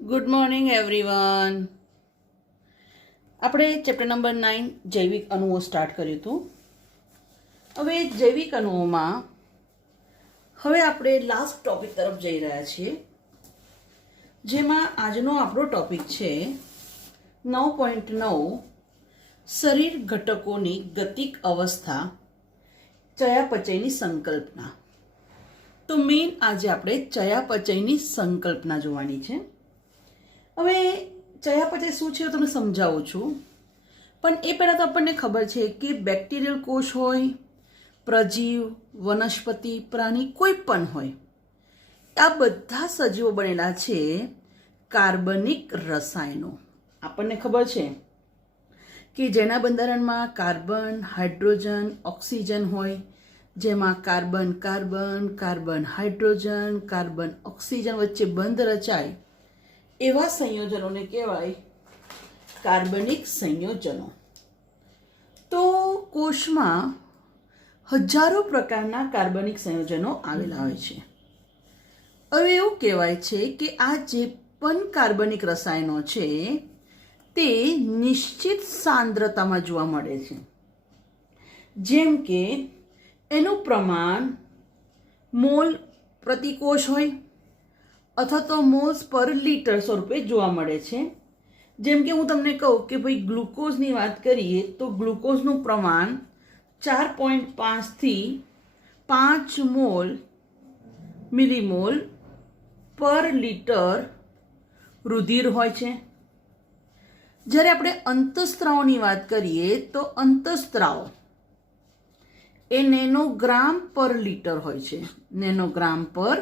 Good morning everyone. આપણે chapter number 9 જૈવિક અણુઓ સ્ટાર્ટ કર્યું હતું. હવે જૈવિક અણુઓમાં હવે આપણે લાસ્ટ ટોપિક તરફ જઈ રહ્યા છીએ, જેમાં આજનો આપણો ટોપિક છે 9.9 શરીર ઘટકોની ગતિક અવસ્થા ચયાપચયની સંકલ્પના. તો મેઇન આજે આપણે ચયાપચયની સંકલ્પના જોવાની છે. હવે ચયાપચય શું છે તમને સમજાવું છું, પણ એ પહેલાં તો આપણને ખબર છે કે બેક્ટેરિયલ કોષ હોય, પ્રજીવ, વનસ્પતિ, પ્રાણી, કોઈ પણ હોય, આ બધા સજીવો બનેલા છે કાર્બનિક રસાયણો. આપણને ખબર છે કે જેના બંધારણમાં કાર્બન, હાઇડ્રોજન, ઓક્સિજન હોય, જેમાં carbon carbon, carbon hydrogen, carbon oxygen વચ્ચે બંધ રચાય એવા સંયોજનોને કહેવાય કાર્બનિક સંયોજનો. તો કોષમાં હજારો પ્રકારના કાર્બનિક સંયોજનો આવેલા હોય છે. હવે એવું કહેવાય છે કે આ જે પણ કાર્બનિક રસાયણો છે તે નિશ્ચિત સાંદ્રતામાં જોવા મળે છે. જેમ કે એનું પ્રમાણ મોલ પ્રતિ કોષ હોય અથવા તો મોલ્સ પર લિટર સ્વરૂપે જોવા મળે છે. જેમ કે હું તમને કહું કે ભાઈ ગ્લુકોઝની વાત કરીએ તો ગ્લુકોઝનું પ્રમાણ 4.5 થી 5 મોલ મિલીમોલ પર લિટર રુધિર હોય છે. જ્યારે આપણે અંતઃસ્ત્રાવની વાત કરીએ તો અંતઃસ્ત્રાવ એ નેનોગ્રામ પર લિટર હોય છે, નેનોગ્રામ પર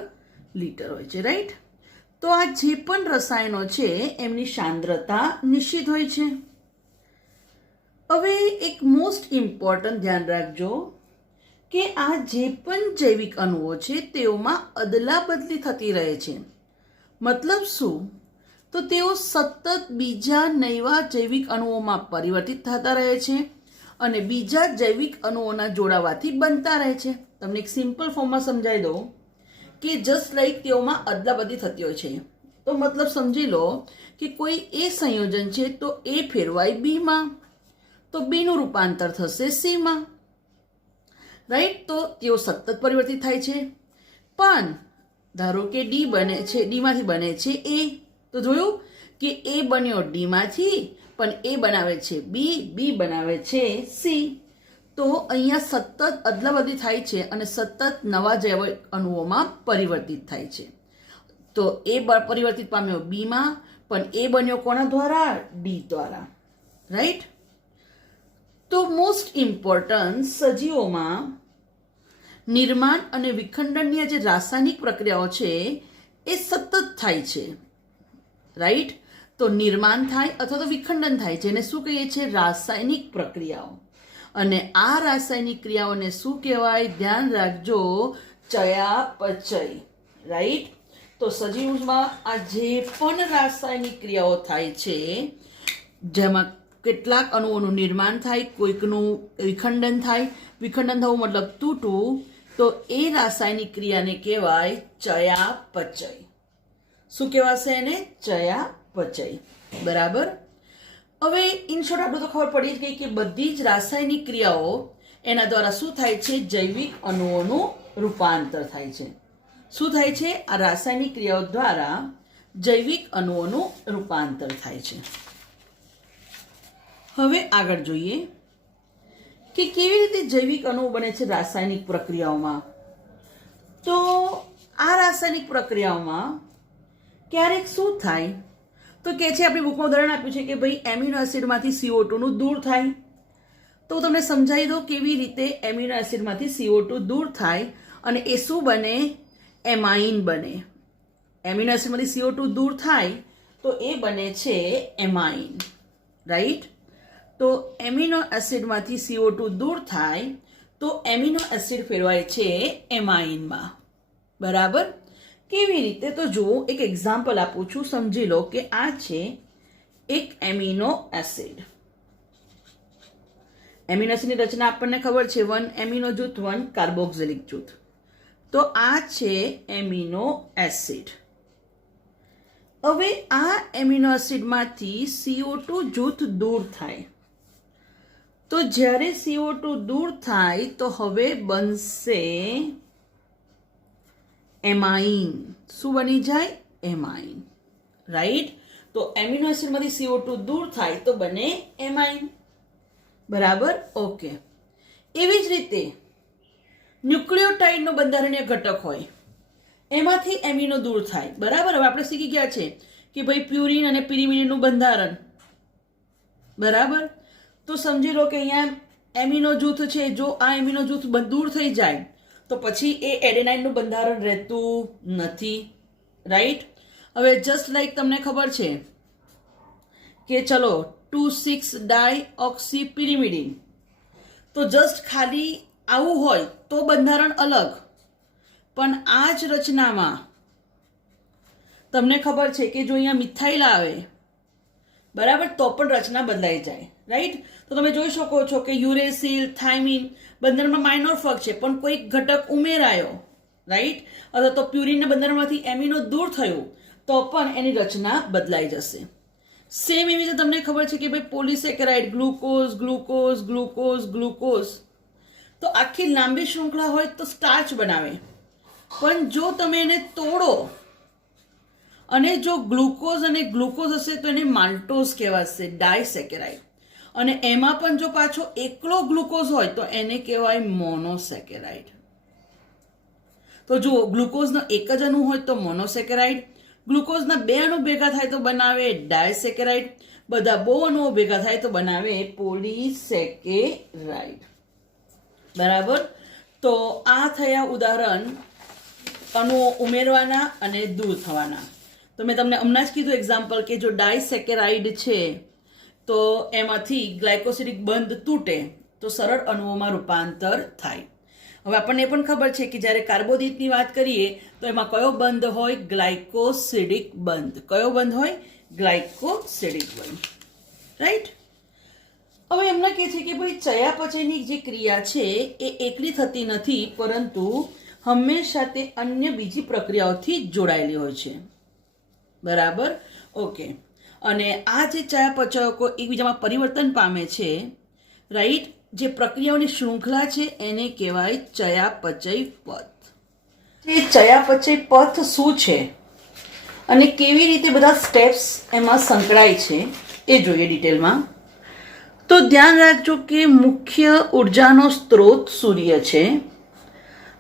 લિટર હોય છે, રાઈટ. તો આ જે પણ રસાયણો છે એમની સાંદ્રતા નિશ્ચિત હોય છે. હવે એક મોસ્ટ ઇમ્પોર્ટન્ટ ધ્યાન રાખજો કે આ જે પણ જૈવિક અણુઓ છે તેઓમાં અદલા બદલી થતી રહે છે. મતલબ શું? તો તેઓ સતત બીજા નવા જૈવિક અણુઓમાં પરિવર્તિત થતા રહે છે અને બીજા જૈવિક અણુઓના જોડાવાથી બનતા રહે છે. તમને એક સિમ્પલ ફોર્મમાં સમજાવી દઉં કે જસ્ટ લાઈક તેઓમાં અદલા બદલી થતી હોય છે. તો મતલબ સમજી લો કે કોઈ એ સંયોજન છે તો એ ફેરવાય બીમાં, તો બીનું રૂપાંતર થશે સીમાં, રાઈટ. તો તેઓ સતત પરિવર્તિત થાય છે. પણ ધારો કે ડી બને છે, ડીમાંથી બને છે એ, તો જોયું કે એ બન્યો ડીમાંથી, પણ એ બનાવે છે બી, બી બનાવે છે સી. તો અહીંયા સતત અદલાબદલી થાય છે અને સતત નવા જૈવિક અણુઓમાં પરિવર્તિત થાય છે. તો એ પરિવર્તિત પામ્યો બીમાં, પણ એ બન્યો કોના દ્વારા? ડી દ્વારા, રાઈટ. તો મોસ્ટ ઇમ્પોર્ટન્ટ સજીવોમાં નિર્માણ અને વિખંડનની જે રાસાયણિક પ્રક્રિયાઓ છે એ સતત થાય છે, રાઈટ. તો નિર્માણ થાય અથવા તો વિખંડન થાય, જેને શું કહીએ છીએ? રાસાયણિક પ્રક્રિયાઓ. અને આ રાસાયણિક ક્રિયાઓને શું કહેવાય? ધ્યાન રાખજો, ચયાપચય, રાઈટ. તો સજીવમાં આ જે પણ રાસાયણિક ક્રિયાઓ થાય છે, જેમાં કેટલાક અણુઓનું નિર્માણ થાય, કોઈકનું વિખંડન થાય. વિખંડન થવું મતલબ તૂટવું. તો એ રાસાયણિક ક્રિયાને કહેવાય ચયાપચય. શું કહેવાશે એને? ચયાપચય, બરાબર. હવે ઇન શોર્ટ આપણે તો ખબર પડી જ ગઈ કે બધી જ રાસાયણિક ક્રિયાઓ એના દ્વારા શું થાય છે? જૈવિક અણુઓનું રૂપાંતર થાય છે. શું થાય છે? આ રાસાયણિક ક્રિયાઓ દ્વારા જૈવિક અણુઓનું રૂપાંતર થાય છે. હવે આગળ જોઈએ કે કેવી રીતે જૈવિક અણુઓ બને છે રાસાયણિક પ્રક્રિયાઓમાં. તો આ રાસાયણિક પ્રક્રિયાઓમાં ક્યારેક શું થાય તો કે છે, આપણી બુકમાં ઉદાહરણ આપ્યું છે કે ભાઈ એમિનો એસિડમાંથી CO2 નું દૂર થાય. તો તમને સમજાવી દો કેવી રીતે એમિનો એસિડમાંથી CO2 દૂર થાય અને એ શું બને? એમાઇન બને. એમિનો એસિડમાંથી CO2 દૂર થાય તો એ બને છે એમાઇન, રાઈટ. તો એમિનો એસિડમાંથી CO2 દૂર થાય તો એમિનો એસિડ ફેરવાય છે એમાઇનમાં, બરાબર. કેવી રીતે? તો જુઓ, એક એક્ઝામ્પલ આપું છું, સમજી લો કે આ છે એક એમિનો એસિડ. એમિનો એસિડની રચના આપણને ખબર છે, 1 એમિનો જૂથ, 1 કાર્બોક્સિલિક જૂથ. તો આ છે એમિનો એસિડ. હવે આ એમિનો એસિડમાંથી CO2 જૂથ દૂર થાય. તો જ્યારે CO2 દૂર થાય તો હવે બનશે એમાઇન. શું બની જાય? એમાઇન. રાઈટ? તો એમિનો એસિડમાંથી CO2 દૂર થાય તો બને એમાઇન. બરાબર? ઓકે. એવી જ રીતે ન્યુક્લિયોટાઇડનો બંધારણીય ઘટક હોય, એમાંથી એમિનો દૂર થાય. બરાબર? હવે આપણે શીખી ગયા છે કે ભાઈ પ્યુરિન અને પિરિમિડિનનું બંધારણ. બરાબર? તો સમજી લો કે અહીંયા એમિનો જૂથ છે. જો આ એમિનો જૂથ દૂર થઈ જાય તો પછી એ એડેનાઇનનું બંધારણ રહેતું નથી. રાઈટ? હવે જસ્ટ લાઈક તમને ખબર છે કે ચલો 2,6-ડાયઓક્સી પિરિમિડિન, તો જસ્ટ ખાલી આવું હોય તો બંધારણ અલગ, પણ આ જ રચનામાં તમને ખબર છે કે જો અહીંયા મિથાઇલ આવે, બરાબર, તો પણ રચના બદલાઈ જાય. રાઈટ? તો તમે જોઈ શકો છો કે યુરેસિલ, થાઇમિન બંધારણમાં માઇનોર ફરક છે, પણ કોઈક ઘટક ઉમેરાયો, રાઈટ, અથવા તો પ્યુરિનના બંધારણમાંથી એમિનો દૂર થયું તો પણ એની રચના બદલાઈ જશે. સેમ એવી રીતે તમને ખબર છે કે ભાઈ polysaccharide, glucose, glucose, glucose, glucose, તો આખી લાંબી શૃંખલા હોય તો સ્ટાર્ચ બનાવે, પણ જો તમે એને તોડો અને જો ગ્લુકોઝ અને ગ્લુકોઝ હશે તો એને માલ્ટોઝ કહેવાશે, ડાયસેકેરાઇડ. અને એમાં પણ જો પાછો એકલો ગ્લુકોઝ હોય તો એને કહેવાય મોનોસેકેરાઇડ. તો જુઓ, ગ્લુકોઝનો એક જ અણુ હોય તો મોનોસેકેરાઇડ, ગ્લુકોઝના 2 અણુ ભેગા થાય તો બનાવે ડાયસેકેરાઇડ, બધા બહુ અણુઓ ભેગા થાય તો બનાવે પોલિસેકેરાઇડ. બરાબર? તો આ થયા ઉદાહરણ અણુઓ ઉમેરવાના અને દૂર થવાના. તો મેં તમને હમણાં જ કીધું એક્ઝામ્પલ કે જો ડાયસેકેરાઇડ છે તો એમાંથી ગ્લાયકોસિડિક બંધ તૂટે તો સરળ અણુઓમાં રૂપાંતર થાય. હવે આપણને એ પણ ખબર છે કે જ્યારે કાર્બોદિતની વાત કરીએ તો એમાં કયો બંધ હોય? ગ્લાયકોસિડિક બંધ. કયો બંધ હોય? ગ્લાયકોસિડિક બંધ. રાઈટ? હવે એમના કહે છે કે ભાઈ ચયાપચયની જે ક્રિયા છે એ એકલી થતી નથી, પરંતુ હંમેશા તે અન્ય બીજી પ્રક્રિયાઓથી જોડાયેલી હોય છે. બરાબર? ઓકે. અને આ જે ચયાપચયકો એકબીજામાં પરિવર્તન પામે છે, રાઈટ, જે પ્રક્રિયાઓની શૃંખલા છે એને કહેવાય ચયાપચય પથ. એ ચયાપચય પથ શું છે અને કેવી રીતે બધા સ્ટેપ્સ એમાં સંકળાય છે એ જોઈએ ડિટેલમાં. તો ધ્યાન રાખજો કે મુખ્ય ઉર્જાનો સ્ત્રોત સૂર્ય છે.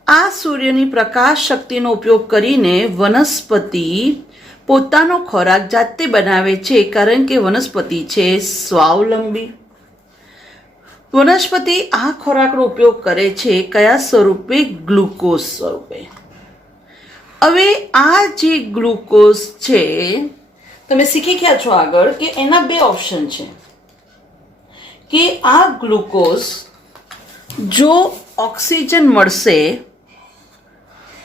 આ સૂર્યની પ્રકાશ શક્તિનો ઉપયોગ કરીને વનસ્પતિ પોતાનો ખોરાક જાતે બનાવે છે, કારણ કે વનસ્પતિ છે સ્વાવલંબી. વનસ્પતિ આ ખોરાકનો ઉપયોગ કરે છે કયા સ્વરૂપે? ગ્લુકોઝ સ્વરૂપે. હવે આ જે ગ્લુકોઝ છે તમે શીખી ગયા છો આગળ કે એના 2 ઓપ્શન છે કે આ ગ્લુકોઝ જો ઓક્સિજન મળશે,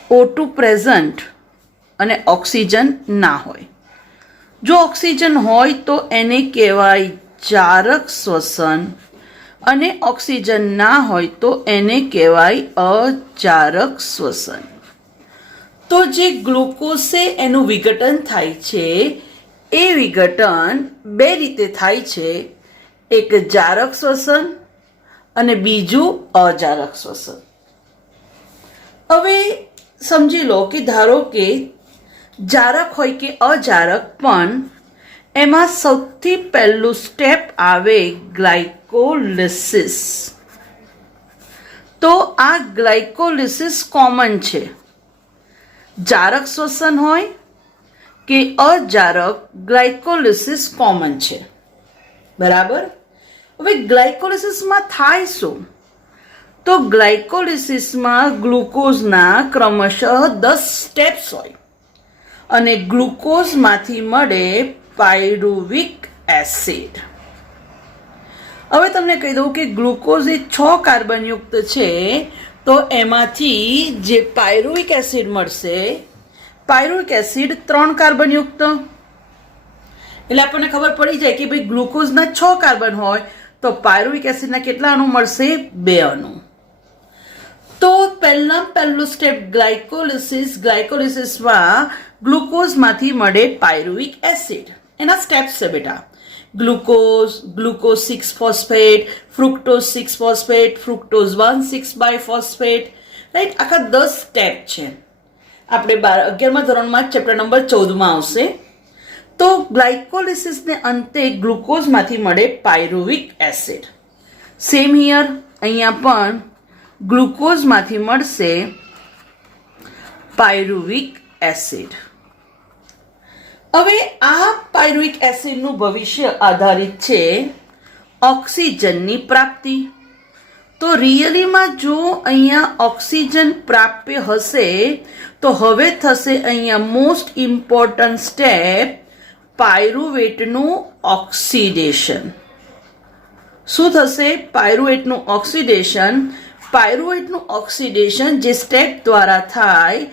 O2 પ્રેઝન્ટ, અને ઓક્સિજન ના હોય. જો ઓક્સિજન હોય તો એને કહેવાય જારક શ્વસન, અને ઓક્સિજન ના હોય તો એને કહેવાય અજારક શ્વસન. તો જે ગ્લુકોઝ છે એનું વિઘટન થાય છે, એ વિઘટન 2 રીતે થાય છે. એક જારક શ્વસન અને બીજું અજારક શ્વસન. હવે સમજી લો કે ધારો કે જારક હોય કે અજારક, પણ એમાં સૌથી પહેલું સ્ટેપ આવે ગ્લાયકોલિસિસ. તો આ ગ્લાયકોલિસિસ કોમન છે. જારક શ્વસન હોય કે અજારક, ગ્લાયકોલિસિસ કોમન છે. બરાબર? હવે ગ્લાયકોલિસિસમાં થાય શું? તો ગ્લાયકોલિસિસમાં ગ્લુકોઝના ક્રમશઃ 10 સ્ટેપ્સ હોય અને ગ્લુકોઝમાંથી મળે પાયરુવિક એસિડ. હવે તમને કહી દઉં કે ગ્લુકોઝ એ 6 કાર્બનયુક્ત છે, તો એમાંથી જે પાયરુવિક એસિડ મળશે, પાયરુવિક એસિડ 3 કાર્બનયુક્ત. એટલે આપણને ખબર પડી જાય કે ભાઈ ગ્લુકોઝના 6 કાર્બન હોય તો પાયરુવિક એસિડના કેટલા અણુ મળશે? 2 અણુ. તો પહેલું સ્ટેપ ગ્લાયકોલિસિસમાં ગ્લુકોઝમાંથી મળે પાયરુવિક એસિડ. એના સ્ટેપ્સ છે બેટા. Glucose 6 phosphate, fructose 6 phosphate, fructose 1 6 biphosphate, right. આખા 10 સ્ટેપ છે. આપણે 11મા ધોરણમાં ચેપ્ટર નંબર 14માં આવશે. તો ગ્લાયકોલિસિસને અંતે ગ્લુકોઝમાંથી મળે પાયરુવિક એસિડ. સેમ હિયર, અહીંયા પણ ગ્લુકોઝમાંથી મળશે પાયરુવિક એસિડ. હવે આ પાયરુવિક એસિડનું ભવિષ્ય આધારિત છે ઓક્સિજનની પ્રાપ્તિ. તો રિયલીમાં જો અહીંયા ઓક્સિજન પ્રાપ્ય હશે તો હવે થશે અહીંયા મોસ્ટ ઇમ્પોર્ટન્ટ સ્ટેપ પાયરુવેટનું ઓક્સિડેશન. શું થશે? પાયરુવેટનું ઓક્સિડેશન. પાયરુવેટનું ઓક્સિડેશન જે સ્ટેપ દ્વારા થાય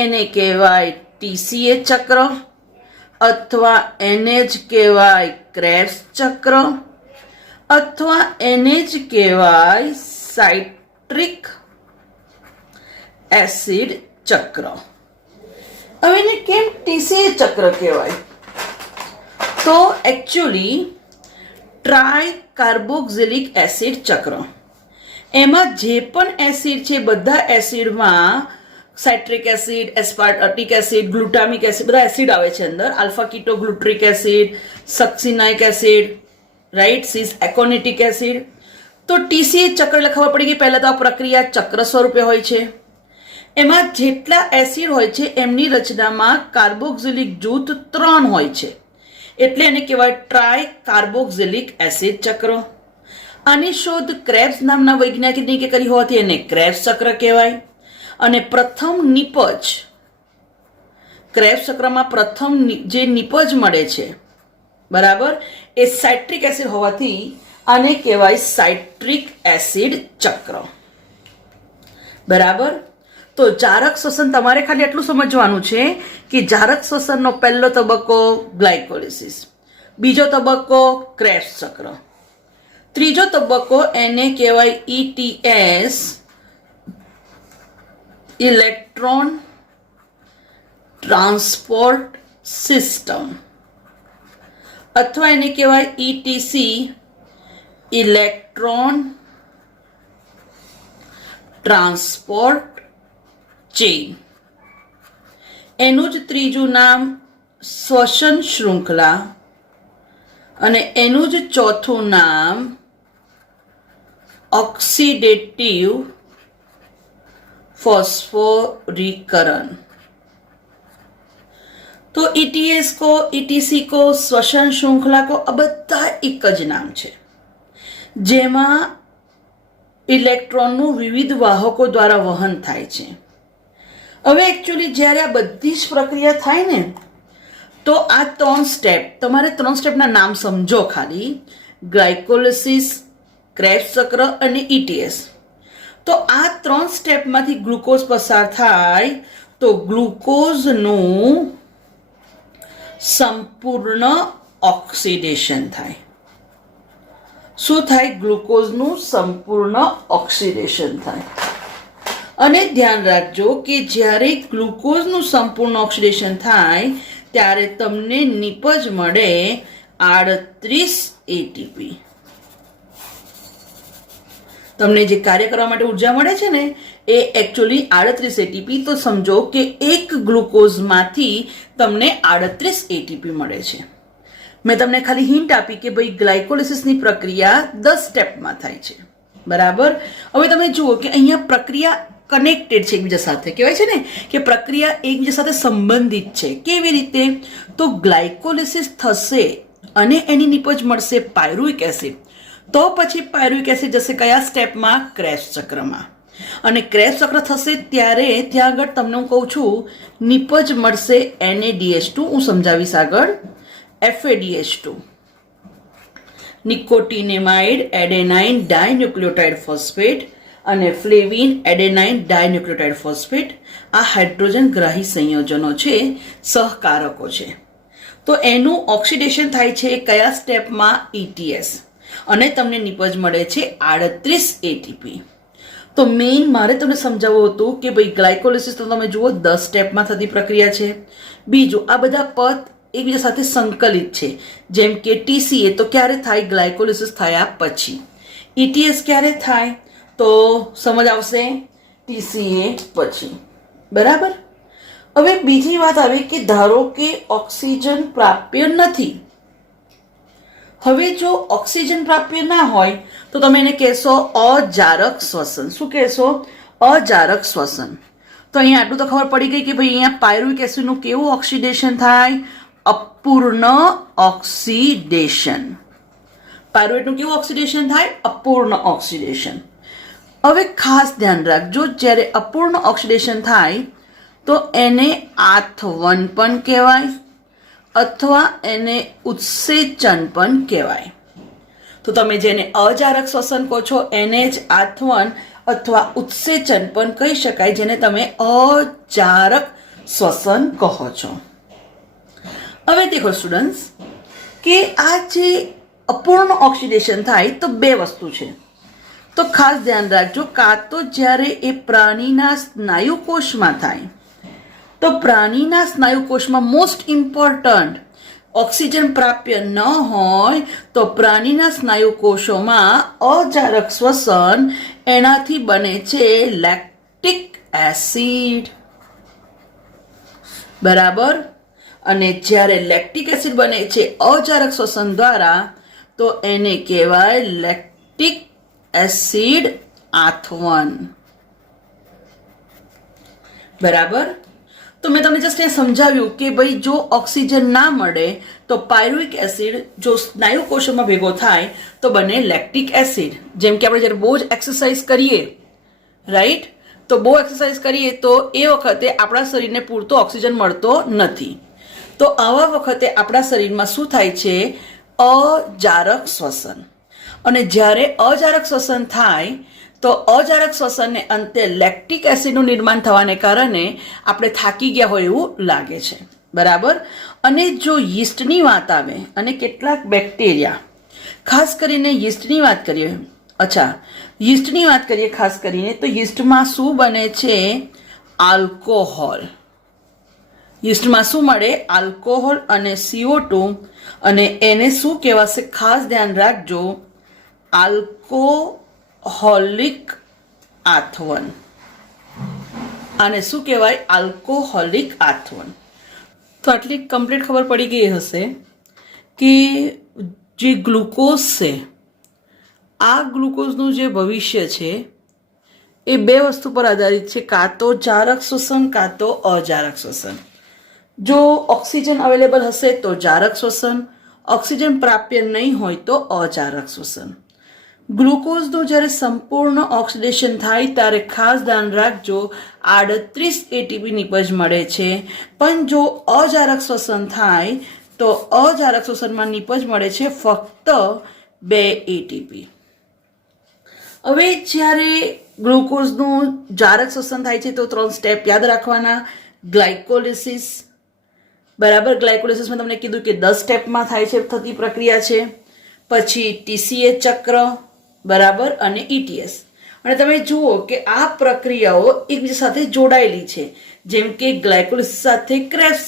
એને કહેવાય TCA ચક્ર, અથવા એને જ કહેવાય ક્રેબ્સ ચક્ર, અથવા એને જ કહેવાય સાઇટ્રિક એસિડ ચક્ર. હવે એને કેમ TCA ચક્ર કહેવાય? તો એકચ્યુઅલી ટ્રાય કાર્બોક્સિલિક એસિડ ચક્ર. એમાં જે પણ એસિડ છે બધા એસિડમાં citric acid, aspartic acid, glutamic acid, બધા એસિડ આવે છે અંદર. Alpha keto glutaric acid, succinic acid, right, cis aconitic acid. તો TCA ચક્ર એટલે ખબર પડી ગઈ. પહેલા તો આ પ્રક્રિયા ચક્ર સ્વરૂપે હોય છે. એમાં જેટલા એસિડ હોય છે એમની રચનામાં કાર્બોક્સિલિક જૂથ 3 હોય છે, એટલે એને કહેવાય ટ્રાય કાર્બોક્સિલિક એસિડ ચક્ર. આની શોધ ક્રેબ્સ નામના વૈજ્ઞાનિકે કરી હોવાથી એને ક્રેબ્સ ચક્ર કહેવાય. અને પ્રથમ નિપજ, ક્રેબ્સ ચક્રમાં પ્રથમ જે નિપજ મળે છે, બરાબર, એ સાઇટ્રિક એસિડ હોવાથી આને કહેવાય સાઇટ્રિક એસિડ ચક્ર. બરાબર. તો જારક શ્વસન તમારે ખાલી એટલું સમજવાનું છે કે જારક શ્વસનનો પહેલો તબક્કો ગ્લાયકોલિસિસ, બીજો તબક્કો ક્રેબ્સ ચક્ર, ત્રીજો તબક્કો એને કહેવાય ETS, ઇલેક્ટ્રોન ટ્રાન્સપોર્ટ સિસ્ટમ, અથવા એને કહેવાય ETC, ઇલેક્ટ્રોન ટ્રાન્સપોર્ટ ચેઇન. એનું જ ત્રીજું નામ શ્વસન શૃંખલા, અને એનું જ ચોથું નામ ઓક્સિડેટિવ फॉस्फोरीकरण. तो ETS को, ETC को, श्वसन श्रृंखला को આ બધા એક જ નામ છે, જેમાં ઇલેક્ટ્રોનનું વિવિધ વાહકો દ્વારા વહન થાય છે. હવે એકચ્યુઅલી જ્યારે આ બધી જ પ્રક્રિયા થાય ને, તો આ 3 સ્ટેપ, તમારે 3 સ્ટેપના નામ સમજો ખાલી: ગ્લાયકોલિસિસ, ક્રેબ્સ ચક્ર અને ETS. તો આ 3 સ્ટેપમાંથી ગ્લુકોઝ પસાર થાય તો ગ્લુકોઝનું સંપૂર્ણ ઓક્સિડેશન થાય. શું થાય? ગ્લુકોઝનું સંપૂર્ણ ઓક્સિડેશન થાય. અને ધ્યાન રાખજો કે જ્યારે ગ્લુકોઝનું સંપૂર્ણ ઓક્સિડેશન થાય ત્યારે તમને નિપજ મળે 38 ATP. તમને જે કાર્ય કરવા માટે ઉર્જા મળે છે ને એ એકચ્યુઅલી 38 ATP. તો સમજો કે એક ગ્લુકોઝમાંથી તમને 38 ATP મળે છે. મેં તમને ખાલી હિન્ટ આપી કે ભાઈ ગ્લાયકોલિસિસની પ્રક્રિયા 10 સ્ટેપમાં થાય છે, બરાબર. હવે તમે જુઓ કે અહીંયા પ્રક્રિયા કનેક્ટેડ છે એકબીજા સાથે. કહેવાય છે ને કે પ્રક્રિયા એકબીજા સાથે સંબંધિત છે. કેવી રીતે? તો ગ્લાયકોલિસિસ થશે અને એની નિપજ મળશે પાયરુવિક એસિડ. તો પછી પાયરુવિક એસિડ જશે કયા સ્ટેપમાં? ક્રેબ્સ ચક્રમાં. અને ક્રેબ્સ ચક્ર થશે ત્યારે ત્યાં આગળ તમને હું કહું છું નિપજ મળશે NADH2. હું સમજાવીશ આગળ. FADH2, નિકોટિનેમાઇડ એડેનાઇન ડાયન્યુક્લિયોટાઇડ ફોસ્ફેટ અને ફ્લેવિન એડેનાઇન ડાયન્યુક્લિયોટાઇડ ફોસ્ફેટ આ હાઇડ્રોજન ગ્રાહી સંયોજનો છે, સહકારકો છે. તો એનું ઓક્સિડેશન થાય છે કયા સ્ટેપમાં? ETS. અને તમને નિપજ મળે છે 38 ATP. તો તો મેઇન મારે તમને સમજાવવું હતું કે ભાઈ ગ્લાયકોલિસિસ તો તમે જુઓ 10 સ્ટેપમાં થતી પ્રક્રિયા છે. બીજું, આ બધા પદ એકબીજા સાથે સંકલિત છે. જેમ કે ટીસીએ તો ક્યારે થાય? ગ્લાયકોલિસિસ થયા પછી. ઈટીએસ ક્યારે થાય? તો સમજ આવશે ટીસીએ પછી. બરાબર. હવે બીજી વાત આવી કે ધારો કે ઓક્સિજન પ્રાપ્ય નથી. હવે જો ઓક્સિજન પ્રાપ્ય ના હોય તો તમે એને કહેશો અજારક શ્વસન. શું કહેશો? અજારક શ્વસન. તો અહીંયા આટલું તો ખબર પડી ગઈ કે ભાઈ અહીંયા પાયરુવિક એસિડનું કેવું ઓક્સિડેશન થાય? અપૂર્ણ ઓક્સિડેશન. પાયરુવેટનું કેવું ઓક્સિડેશન થાય? અપૂર્ણ ઓક્સિડેશન. હવે ખાસ ધ્યાન રાખજો, જ્યારે અપૂર્ણ ઓક્સિડેશન થાય તો એને આથવન પણ કહેવાય અથવા એને ઉત્સેચન પણ કહેવાય. તો તમે જેને અજારક શ્વસન કહો છો એને જ આથવન અથવા ઉત્સેચન પણ કહી શકાય, જેને તમે અજારક શ્વસન કહો છો. હવે દેખો સ્ટુડન્ટ્સ કે આ જે અપૂર્ણ ઓક્સિડેશન થાય તો બે વસ્તુ છે. તો ખાસ ધ્યાન રાખજો, કાં તો જ્યારે એ પ્રાણીના સ્નાયુકોષમાં થાય તો પ્રાણીના સ્નાયુકોષમાં મોસ્ટ ઇમ્પોર્ટન્ટ ઓક્સિજન પ્રાપ્ય ન હોય તો પ્રાણીના સ્નાયુકોષોમાં અજારક શ્વસન એનાથી બને છે લેક્ટિક એસિડ. બરાબર. અને જ્યારે લેક્ટિક એસિડ બને છે અજારક શ્વસન દ્વારા તો એને કહેવાય લેક્ટિક એસિડ આથવન. બરાબર. તો મેં તમને જસ્ટ અહીંયા સમજાવ્યું કે ભાઈ જો ઓક્સિજન ના મળે તો પાયરુવિક એસિડ જો સ્નાયુ કોષોમાં ભેગો થાય તો બને લેક્ટિક એસિડ. જેમ કે આપણે જ્યારે બહુ જ એક્સરસાઇઝ કરીએ, રાઈટ, તો બહુ એક્સરસાઇઝ કરીએ તો એ વખતે આપણા શરીરને પૂરતો ઓક્સિજન મળતો નથી. તો આવા વખતે આપણા શરીરમાં શું થાય છે? અજારક શ્વસન. અને જ્યારે અજારક શ્વસન થાય તો અજારક શ્વસનને અંતે લેક્ટિક એસિડનું નિર્માણ થવાને કારણે આપણે થાકી ગયા હોય એવું લાગે છે. બરાબર. અને જો યીસ્ટની વાત આવે અને કેટલાક બેક્ટેરિયા, ખાસ કરીને યીસ્ટની વાત કરીએ, યીસ્ટની વાત કરીએ ખાસ કરીને, તો યીસ્ટમાં શું બને છે? આલ્કોહોલ. યીસ્ટમાં શું મળે? આલ્કોહોલ અને CO2. અને એને શું કહેવાશે? ખાસ ધ્યાન રાખજો, આલ્કોહોલિક આથવન. આને શું કહેવાય? આલ્કોહોલિક આથવન. તો આટલી કમ્પ્લીટ ખબર પડી ગઈ હશે કે જે ગ્લુકોઝ છે, આ ગ્લુકોઝનું જે ભવિષ્ય છે એ બે વસ્તુ પર આધારિત છે, કાં તો જારક શ્વસન કાં તો અજારક શ્વસન. જો ઓક્સિજન અવેલેબલ હશે તો જારક શ્વસન, ઓક્સિજન પ્રાપ્ય નહીં હોય તો અજારક શ્વસન. ગ્લુકોઝનું જ્યારે સંપૂર્ણ ઓક્સિડેશન થાય ત્યારે ખાસ ધ્યાન રાખજો 38 એટીપી નિપજ મળે છે. પણ જો અજારક શ્વસન થાય તો અજારક શ્વસનમાં નિપજ મળે છે ફક્ત 2 એટીપી. હવે જ્યારે ગ્લુકોઝનું જારક શ્વસન થાય છે તો 3 સ્ટેપ યાદ રાખવાના. ગ્લાયકોલિસિસ. બરાબર. ગ્લાયકોલિસિસમાં તમને કીધું કે 10 સ્ટેપમાં થાય છે, થતી પ્રક્રિયા છે. પછી ટીસીએ ચક્ર, બરાબર, અને ઈટીએસ. અને તમે જુઓ કે આ પ્રક્રિયાઓ એકબીજા સાથે જોડાયેલી છે. જેમ કે ગ્લાયકોલિસિસ સાથે ક્રેબ્સ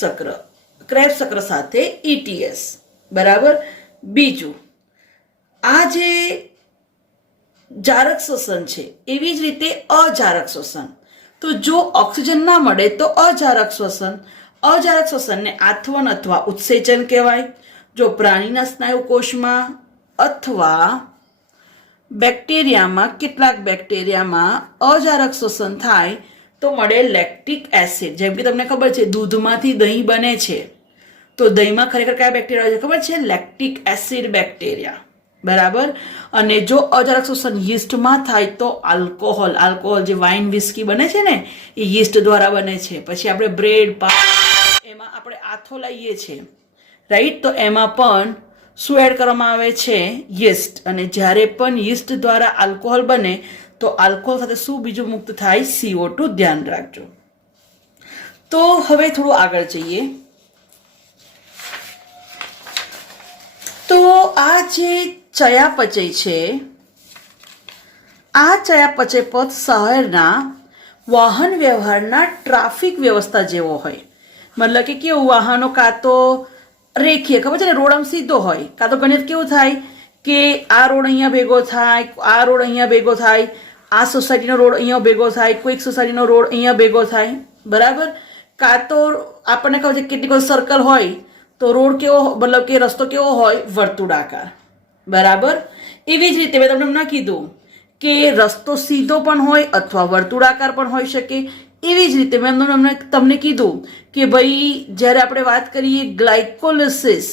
ચક્ર સાથે ઈટીએસ. બરાબર. બીજું, આ જે જારક શ્વસન છે એવી જ રીતે અજારક શ્વસન. તો જો ઓક્સિજન ના મળે તો અજારક શ્વસન. અજારક શ્વસનને આથવન અથવા ઉત્સેચન કહેવાય. જો પ્રાણીના સ્નાયુકોષમાં અથવા બેક્ટેરિયામાં, કેટલાક બેક્ટેરિયામાં અજારક શ્વસન થાય તો મળે લેક્ટિક એસિડ. જેમ કે તમને ખબર છે દૂધમાંથી દહીં બને છે, તો દહીંમાં ખરેખર કયા બેક્ટેરિયા હોય છે ખબર છે? Lactic acid bacteria. બરાબર. અને જો અજારક શ્વસન યીસ્ટમાં થાય તો આલ્કોહોલ જે વાઇન વિસ્કી બને છે ને એ યીસ્ટ દ્વારા બને છે. પછી આપણે બ્રેડ, એમાં આપણે આથો લઈએ છીએ, રાઈટ, તો એમાં પણ શું એડ કરવામાં આવે છે? યીસ્ટ. અને જ્યારે પણ યીસ્ટ દ્વારા આલ્કોહોલ બને તો આલ્કોહોલ સાથે શું બીજું મુક્ત થાય? CO2. ધ્યાન રાખજો. તો હવે થોડું આગળ જઈએ. તો આ જે ચયાપચય છે આ ચયાપચય પથ શહેરના વાહન વ્યવહારના ટ્રાફિક વ્યવસ્થા જેવો હોય. મતલબ કે કેવું, વાહનો કાં તો રેખીય, ખબર છે ને, રોડ આમ સીધો હોય, કાં તો ઘણી કેવું થાય કે આ રોડ અહીંયા ભેગો થાય, આ રોડ અહીંયા ભેગો થાય, આ સોસાયટીનો રોડ અહીંયા ભેગો થાય, કોઈક સોસાયટીનો રોડ અહીંયા ભેગો થાય, બરાબર. કાં તો આપણને ખબર છે કેટલીક વખત સર્કલ હોય તો રોડ કેવો, મતલબ કે રસ્તો કેવો હોય, વર્તુળાકાર, બરાબર. એવી જ રીતે મેં તમને હમણાં કીધું કે રસ્તો સીધો પણ હોય અથવા વર્તુળાકાર પણ હોઈ શકે. એવી જ રીતે મેં તમને કીધું કે ભાઈ જ્યારે આપણે વાત કરીએ ગ્લાયકોલિસિસ,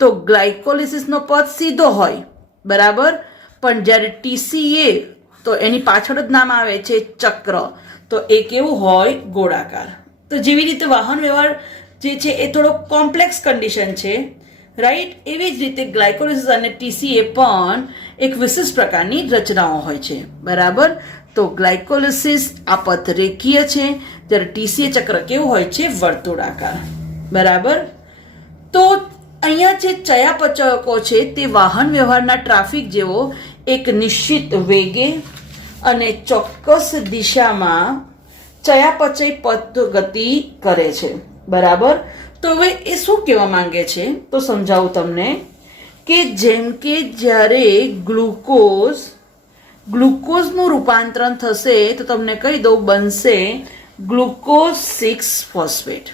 તો ગ્લાયકોલિસિસનો પથ સીધો હોય, બરાબર. પણ જ્યારે TCA, તો એની પાછળ જ નામ આવે છે ચક્ર, તો એ કેવું હોય, ગોળાકાર. તો જેવી રીતે વાહન વ્યવહાર જે છે એ થોડો કોમ્પ્લેક્સ કન્ડિશન છે, રાઈટ. એવી જ રીતે ગ્લાયકોલિસિસ અને TCA પણ એક વિશિષ્ટ પ્રકારની રચનાઓ હોય છે, બરાબર. તો ગ્લાયકોલિસિસ આ પથ રેખીય છે, જ્યારે TCA ચક્ર કેવું હોય છે, વર્તુળાકાર, બરાબર. તો અહીંયા જે ચયાપચયકો છે તે વાહન વ્યવહારના ટ્રાફિક જેવો એક નિશ્ચિત વેગે અને ચોક્કસ દિશામાં ચયાપચય પથ ગતિ કરે છે, બરાબર. તો હવે એ શું કહેવા માંગે છે તો સમજાવું તમને કે જેમ કે જ્યારે ગ્લુકોઝનું રૂપાંતરણ થશે તો તમને કહી દઉં બનશે ગ્લુકોઝ 6 ફોસ્ફેટ.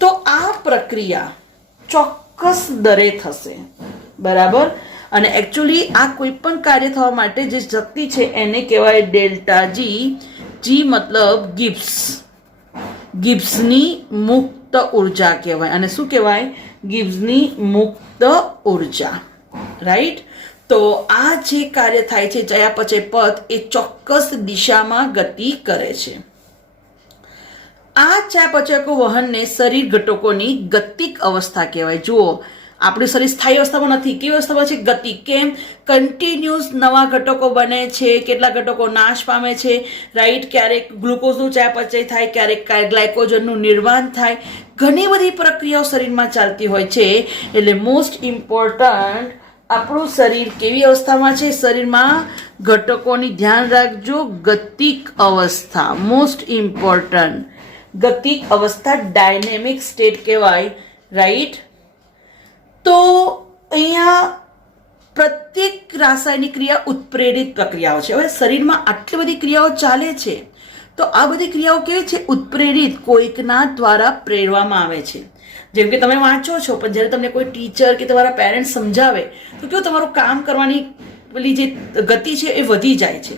તો આ પ્રક્રિયા ચોક્કસ દરે થશે, બરાબર. અને એકચ્યુઅલી આ કોઈ પણ કાર્ય થવા માટે જે શક્તિ છે એને કહેવાય ડેલ્ટા જી. જી મતલબ ગિબ્સની મુક્ત ઉર્જા કહેવાય. અને શું કહેવાય, ગિબ્સની મુક્ત ઉર્જા, રાઈટ. તો આ જે કાર્ય થાય છે ચયાપચય પથ એ ચોક્કસ દિશામાં ગતિ કરે છે. આ ચયાપચયકો વહનને શરીર ઘટકોની ગતિક અવસ્થા કહેવાય. જુઓ, આપણું શરીર સ્થાયી અવસ્થામાં નથી. કેવી અવસ્થામાં છે, ગતિ. કેમ, કન્ટિન્યુઅસ નવા ઘટકો બને છે, કેટલાક ઘટકો નાશ પામે છે, રાઈટ. ક્યારેક ગ્લુકોઝનું ચયાપચય થાય, ક્યારેક ગ્લાયકોજનનું નિર્માણ થાય, ઘણી બધી પ્રક્રિયાઓ શરીરમાં ચાલતી હોય છે. એટલે મોસ્ટ ઇમ્પોર્ટન્ટ આપણું શરીર કેવી અવસ્થામાં છે, શરીરમાં ઘટકોની ધ્યાન રાખજો, ગતિક અવસ્થા, મોસ્ટ ઇમ્પોર્ટન્ટ ગતિક અવસ્થા, ડાયનેમિક સ્ટેટ કહેવાય, રાઈટ. તો અહીંયા પ્રત્યેક રાસાયણિક ક્રિયા ઉત્પ્રેરિત પ્રક્રિયાઓ છે. હવે શરીરમાં આટલી બધી ક્રિયાઓ ચાલે છે તો આ બધી ક્રિયાઓ કેવી છે, ઉત્પ્રેરિત, કોઈકના દ્વારા પ્રેરવામાં આવે છે. જેમ કે તમે વાંચો છો પણ જ્યારે તમને કોઈ ટીચર કે તમારા પેરેન્ટ્સ સમજાવે તો કેવું તમારું કામ કરવાની પેલી જે ગતિ છે એ વધી જાય છે.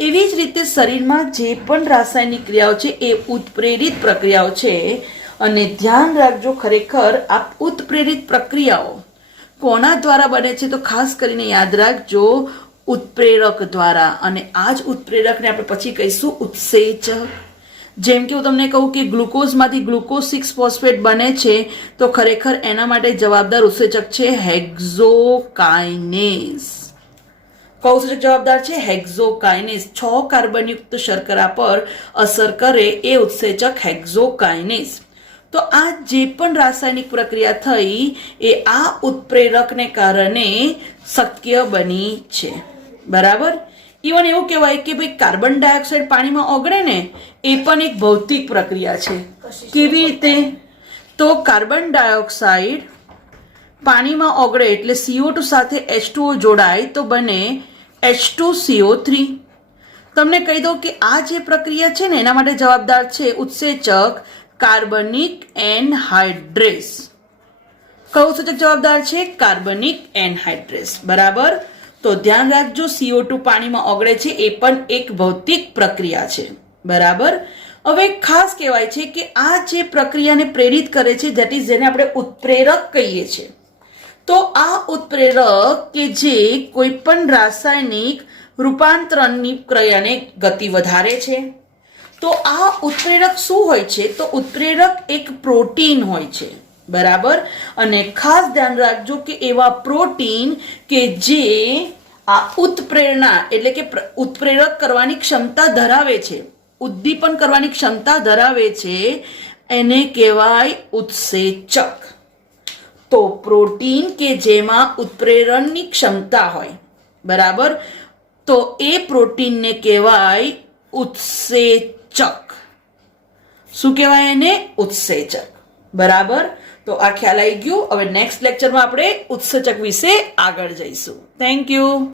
એવી જ રીતે શરીરમાં જે પણ રાસાયણિક ક્રિયાઓ છે એ ઉત્પ્રેરિત પ્રક્રિયાઓ છે. અને ધ્યાન રાખજો, ખરેખર આ ઉત્પ્રેરિત પ્રક્રિયાઓ કોના દ્વારા બને છે તો ખાસ કરીને યાદ રાખજો, ઉત્પ્રેરક દ્વારા. અને આ જ ઉત્પ્રેરકને આપણે પછી કહીશું ઉત્સેચક. જેમ કે હું તમને કહું કે ગ્લુકોઝમાંથી ગ્લુકોઝ 6 ફોસ્ફેટ બને છે તો ખરેખર એના માટે જવાબદાર ઉત્સેચક છે હેક્ઝોકાઇનેઝ. કયું ઉત્સેચક જવાબદાર છે, હેક્ઝોકાઇનેઝ. 6 કાર્બનયુક્ત શર્કરા પર અસર કરે એ ઉત્સેચક હેક્ઝોકાઇનેઝ. તો આ જે પણ રાસાયણિક પ્રક્રિયા થઈ એ આ ઉત્પ્રેરકને કારણે શક્ય બની છે, બરાબર. ઇવન એવું કહેવાય કે ભાઈ કાર્બન ડાયોક્સાઇડ પાણીમાં ઓગળે ને એ પણ એક ભૌતિક પ્રક્રિયા છે. કેવી રીતે, તો કાર્બન ડાયોક્સાઇડ પાણીમાં ઓગળે એટલે CO2 સાથે H2O જોડાય તો બને H2CO3. તમને કહી દઉં કે આ જે પ્રક્રિયા છે ને એના માટે જવાબદાર છે ઉત્સેચક કાર્બનિક એનહાઇડ્રેસ. કયું ઉત્સેચક જવાબદાર છે, કાર્બનિક એનહાઇડ્રેસ, બરાબર. તો ધ્યાન રાખજો, CO2 પાણીમાં ઓગળે છે એ પણ એક ભૌતિક પ્રક્રિયા છે, બરાબર. હવે ખાસ કહેવાય છે કે આ જે પ્રક્રિયાને પ્રેરિત કરે છે ધેટ ઇઝ જેને આપણે ઉત્પ્રેરક કહીએ છીએ. તો આ ઉત્પ્રેરક કે જે કોઈ પણ રાસાયણિક રૂપાંતરણની ક્રિયાને ગતિ વધારે છે. તો આ ઉત્પ્રેરક શું હોય છે, તો ઉત્પ્રેરક એક પ્રોટીન હોય છે, બરાબર. અને ખાસ ધ્યાન રાખજો કે એવા પ્રોટીન કે જે આ ઉત્પ્રેરણા એટલે કે ઉત્પ્રેરક કરવાની ક્ષમતા ધરાવે છે, ઉદ્દીપન કરવાની ક્ષમતા ધરાવે છે, એને કહેવાય ઉત્સેચક. તો પ્રોટીન કે જેમાં ઉત્પ્રેરણની ક્ષમતા હોય, બરાબર. તો એ પ્રોટીનને કહેવાય ઉત્સેચક. શું કહેવાય એને? ઉત્સેચક. બરાબર. તો આ ખ્યાલ આવી ગયો. હવે નેક્સ્ટ લેક્ચરમાં આપણે ઉત્સેચક વિશે આગળ જઈશું. Thank you.